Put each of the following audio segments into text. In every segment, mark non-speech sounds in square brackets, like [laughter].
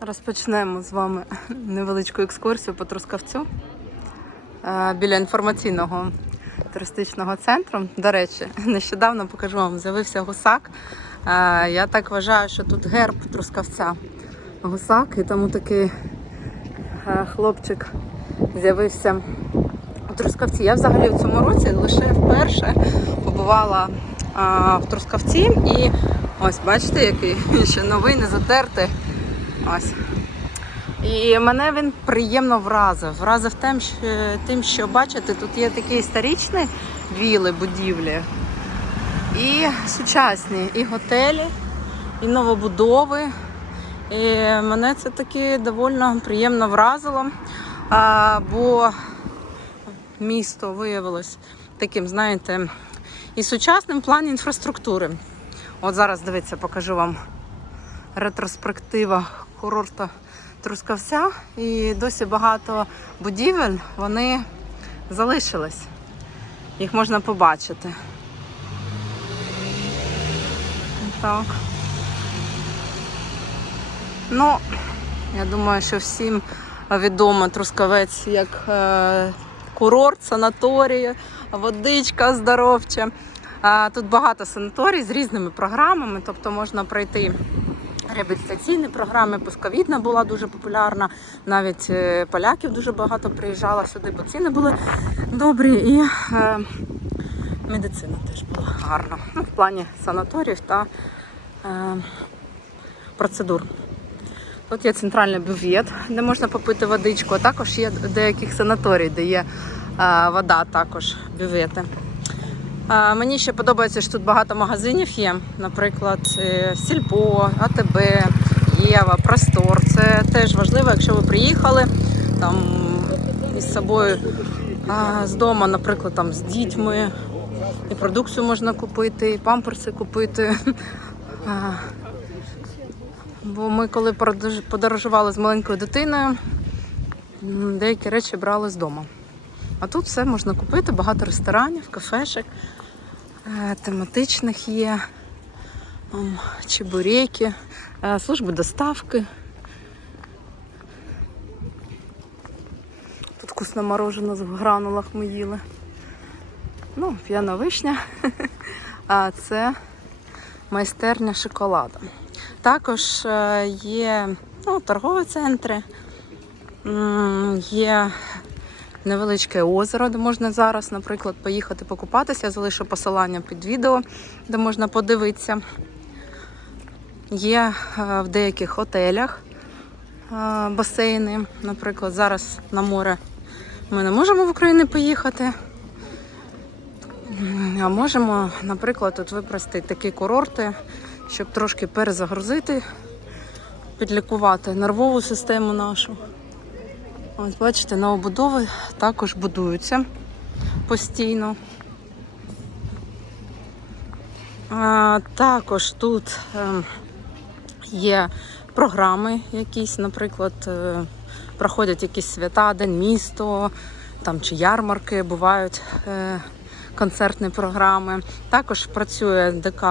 Розпочнемо з вами невеличку екскурсію по Трускавцю е, біля інформаційного туристичного центру. До речі, нещодавно покажу вам, з'явився гусак. Е, Я так вважаю, що тут герб Трускавця. Гусак, і тому такий е, хлопчик з'явився у Трускавці. Я взагалі в цьому році лише вперше побувала в Трускавці і ось бачите, який ще новий, не затертий. Ось. І мене він приємно вразив. Вразив тим, що, тим, що бачите, тут є такі історичні віли, будівлі, і сучасні, і готелі, і новобудови. І мене це таки доволі приємно вразило, а, бо місто виявилось таким, знаєте, і сучасним в плані інфраструктури. От зараз дивіться, покажу вам ретроспектива курорта Трускавця. І досі багато будівель вони залишились. Їх можна побачити. Так. Ну, я думаю, що всім відомо Трускавець як е, курорт, санаторій, водичка здоровча. Тут багато санаторій з різними програмами, тобто можна пройти реабілітаційні програми. Пусковідна була дуже популярна. Навіть е, поляків дуже багато приїжджало сюди, бо ціни були добрі і е, медицина теж була гарна. Ну, в плані санаторіїв та е, процедур. Тут є центральний бювет, де можна попити водичку, а також є деяких санаторій, де є е, вода, також бювети. Мені ще подобається, що тут багато магазинів є. Наприклад, е, Сільпо, АТБ, Єва, Простор. Це теж важливо, якщо ви приїхали там із собою з дому, наприклад, там з дітьми. І продукцію можна купити, і памперси купити. Бо ми коли подорожували з маленькою дитиною, деякі речі брали з дому. А тут все можна купити, багато ресторанів, кафешек, е, тематичних є, чебуреки, е, служби доставки. Тут вкусне мороженое в гранулах ми їли. Ну, п'яна вишня. [laughs] А це майстерня шоколаду. Також е, є ну, торгові центри, є невеличке озеро, де можна зараз, наприклад, поїхати покупатися. Я залишу посилання під відео, де можна подивитися. Є е, в деяких готелях е, басейни. Наприклад, зараз на море ми не можемо в Україну поїхати. А можемо, наприклад, тут випрости такі курорти, щоб трошки перезагрузити, підлікувати нервову систему нашу. Ось бачите, новобудови також будуються постійно. А, також тут е, є програми якісь, наприклад, е, проходять якісь свята, День місто, там чи ярмарки, бувають е, концертні програми. Також працює ДК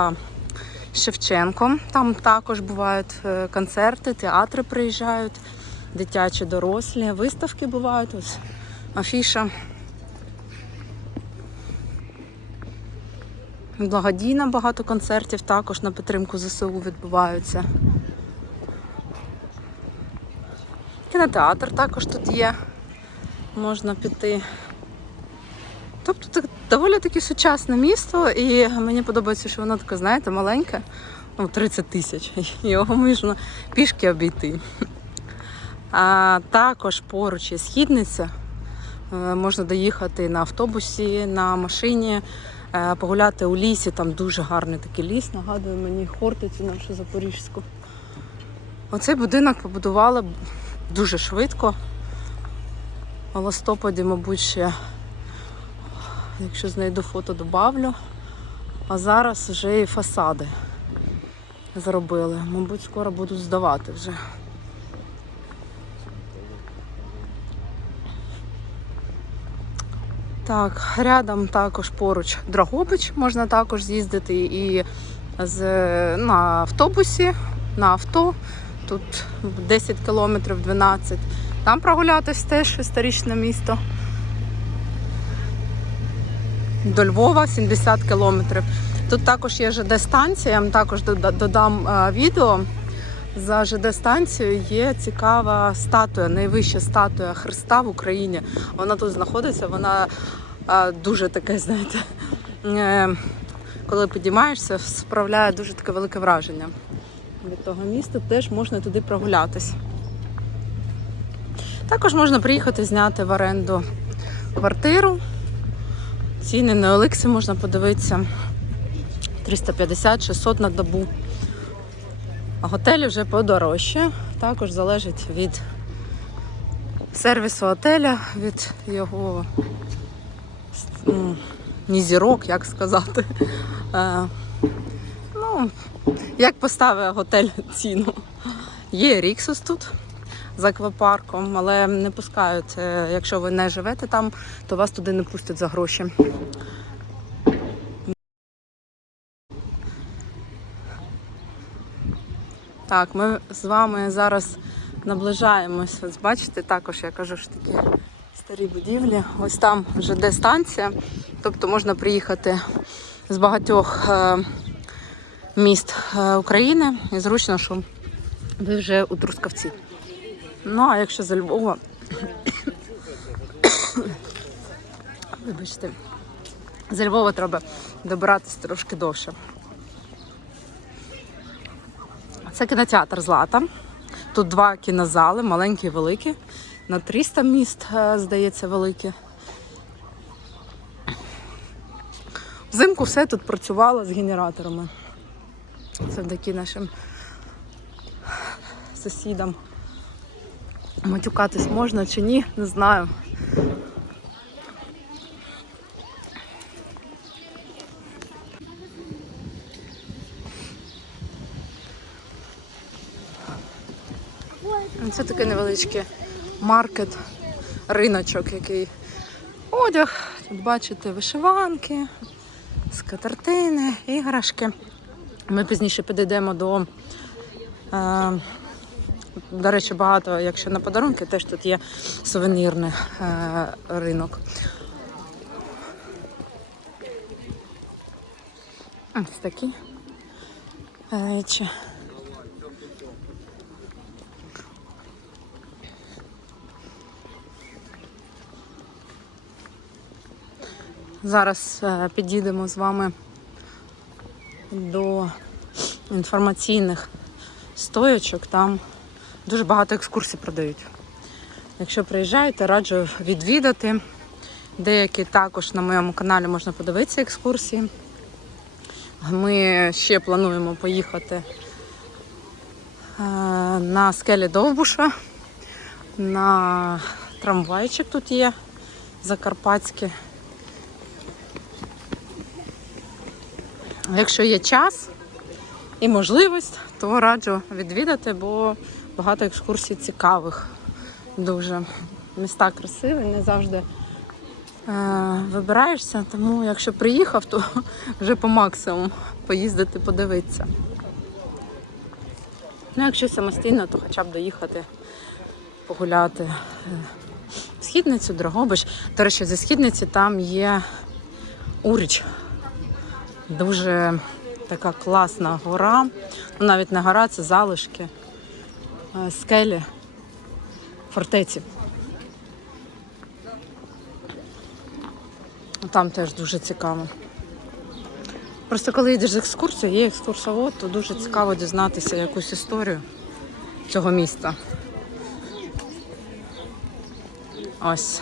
Шевченко. Там також бувають е, концерти, театри приїжджають, дитячі, дорослі, виставки бувають. Ось афіша. Благодійно багато концертів також на підтримку ЗСУ відбуваються. Кінотеатр також тут є. Можна піти. Тобто так, доволі таки сучасне місто, і мені подобається, що воно таке, знаєте, маленьке, ну, 30 тисяч. [laughs] Його можна пішки обійти. А також поруч є східниця. Е, Можна доїхати на автобусі, на машині, е, погуляти у лісі. Там дуже гарний такий ліс, нагадує мені Хортицю нашу Запорізьку. Оцей будинок побудували дуже швидко. У листопаді, мабуть, ще, якщо знайду фото, добавлю. А зараз вже і фасади зробили. Мабуть, скоро будуть здавати вже. Так, рядом також поруч Драгобич, можна також з'їздити і з, на автобусі, на авто тут 10 кілометрів, 12. Там прогулятись теж історичне місто. До Львова 70 кілометрів. Тут також є ЖД-станція, я вам також додам е, відео. За ЖД-станцією є цікава статуя, найвища статуя Христа в Україні. Вона тут знаходиться, вона е, дуже таке, знаєте, е, коли підіймаєшся, справляє дуже таке велике враження. Від того міста теж можна туди прогулятись. Також можна приїхати зняти в оренду квартиру. Ціни на Олексі можна подивитися 350-600 на добу. А готелі вже подорожче. Також залежить від сервісу готеля, від його м, ні зірок, як сказати. Е, ну, як поставить готель ціну. Є Ріксус тут з аквапарком, але не пускають. е, Якщо ви не живете там, то вас туди не пустять за гроші. Так, ми з вами зараз наближаємось. Ось бачите, також я кажу, що такі старі будівлі. Ось там вже де станція. Тобто можна приїхати з багатьох е, міст е, України. І зручно, що ви вже у Трускавці. Ну, а якщо за Львова, [coughs] вибачте, за Львова треба добиратися трошки довше. Це кінотеатр Злата. Тут два кінозали, маленькі і великі. На 300 міст, е, здається, великі. Взимку все тут працювало з генераторами. Завдяки нашим сусідам. Матюкатись можна чи ні, не знаю. Це такий невеличкий маркет, риночок, який одяг. Тут бачите вишиванки, скатертини, іграшки. Ми пізніше підійдемо до. Е, до речі, багато, якщо на подарунки, теж тут є сувенірний е, ринок. Ось такі речі. Зараз е, підійдемо з вами до інформаційних стоячок. Там дуже багато екскурсій продають. Якщо приїжджаєте, раджу відвідати. Деякі також на моєму каналі можна подивитися екскурсії. Ми ще плануємо поїхати е, на скелі Довбуша, на трамвайчик тут є закарпатський. Якщо є час і можливість, то раджу відвідати, бо багато екскурсій цікавих. Дуже міста красиві, не завжди е, вибираєшся. Тому якщо приїхав, то [laughs] вже по максимуму поїздити, подивитися. Ну, якщо самостійно, то хоча б доїхати, погуляти. В Східницю, Дрогобич. До речі, зі східниці там є Уріч. Дуже така класна гора. Ну, навіть не гора, це залишки, е, скелі, фортеці. Там теж дуже цікаво. Просто коли йдеш з екскурсією, є екскурсовод, то дуже цікаво дізнатися якусь історію цього міста. Ось.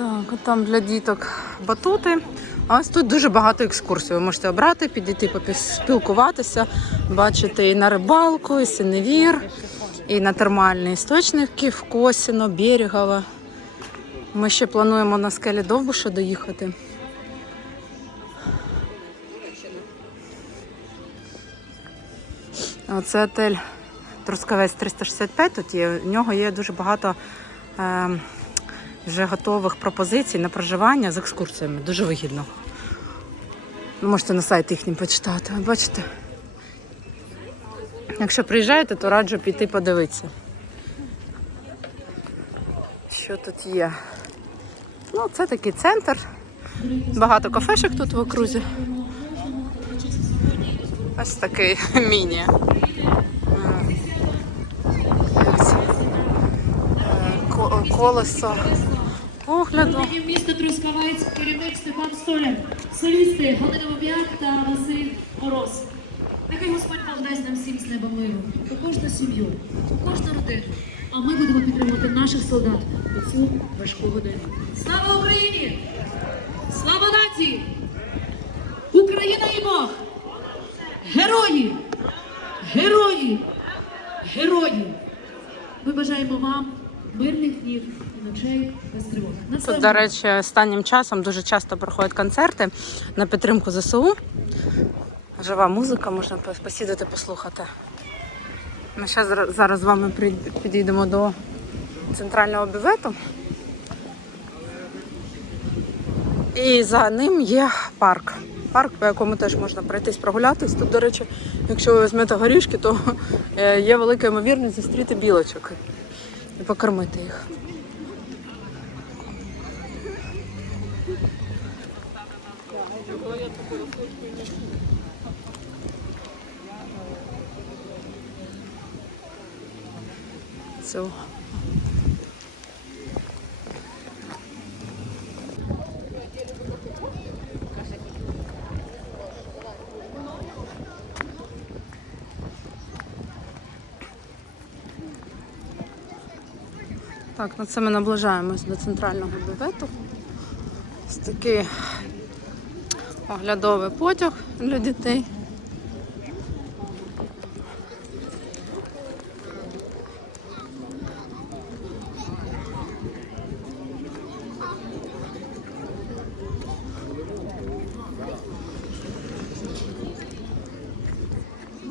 Так, там для діток батути. А ось тут дуже багато екскурсій. Ви можете обрати, підійти поспілкуватися, бачити і на рибалку, і синевір, і на термальні істочники в Косіно, Берегово. Ми ще плануємо на скелі Довбуша доїхати. Оце отель Трускавець 365. Тут є. У нього є дуже багато е, вже готових пропозицій на проживання з екскурсіями. Дуже вигідно. Ну, Можете на сайт їхній почитати. Бачите? Якщо приїжджаєте, то раджу піти подивитися. Що тут є? Ну, це такий центр. Багато кафешок тут в окрузі. Ось такий [laughs] міні. Е, ко- Колесо огляду. Міста Трускавець, керівник Степан Столяр, солісти Галина Боб'як та Василь Мороз. Нехай Господь Бог дасть нам всім з неба миру, у кожну сім'ю, у кожну родину. А ми будемо підтримувати наших солдат у цю важку годину. Слава Україні! Слава нації! Україна і Бог! Герої! Герої! Герої! Ми бажаємо вам мирних днів і ночей без тривог. Тут, до речі, останнім часом дуже часто проходять концерти на підтримку ЗСУ. Жива музика, можна посідати, послухати. Ми зараз, зараз з вами підійдемо до центрального бювету. І за ним є парк. Парк, по якому теж можна пройтись прогулятись. Тут, до речі, якщо ви візьмете горішки, то е, є велика ймовірність зустріти білочок покормити їх. цю. Так, ну це ми наближаємось до центрального бювету. Ось такий оглядовий потяг для дітей.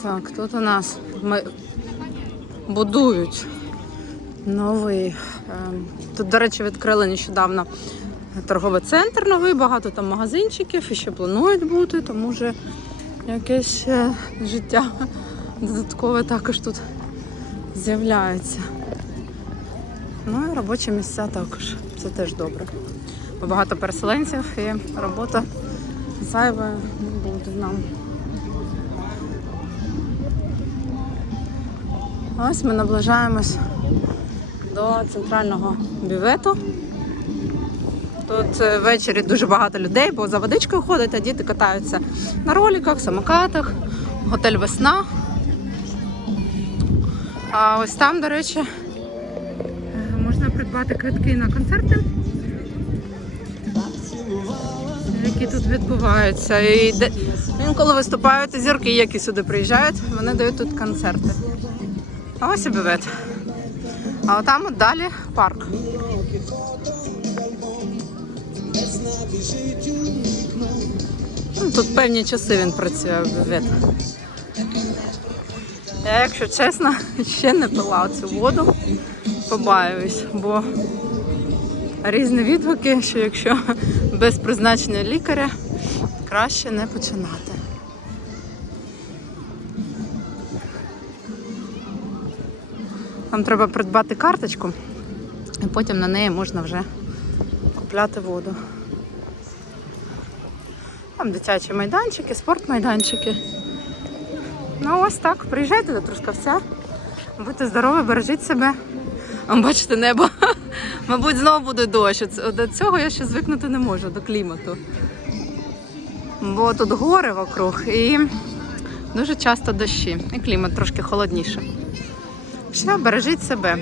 Так, тут у нас ми будують новий. ем, Тут, до речі, відкрили нещодавно торговий центр новий, багато там магазинчиків і ще планують бути, тому вже якесь життя додаткове також тут з'являється. Ну і робочі місця також. Це теж добре. Бо Багато переселенців і робота зайвою не буде нам. Ось ми наближаємось до центрального бювету. Тут е, ввечері дуже багато людей, бо за водичкою ходять, а діти катаються на роликах, самокатах, готель Весна. А ось там, до речі, е, можна придбати квитки на концерти, які тут відбуваються. І інколи виступають зірки, які сюди приїжджають, вони дають тут концерти. А ось і бювет. А отам от далі парк. Ну, Тут певні часи він працює бювет. Я, якщо чесно, [laughs] ще не пила цю воду. Побаюсь, бо різні відгуки, що якщо [laughs] без призначення лікаря, краще не починати. Там треба придбати карточку, і потім на неї можна вже купляти воду. Там дитячі майданчики, спортмайданчики. Ну ось так. Приїжджайте до Трускавця. Будьте здорові, бережіть себе. А бачите, небо. [laughs] Мабуть, знову буде дощ. До цього я ще звикнути не можу, до клімату. Бо тут гори вокруг і дуже часто дощі. І клімат трошки холодніше. Все, бережіть себе.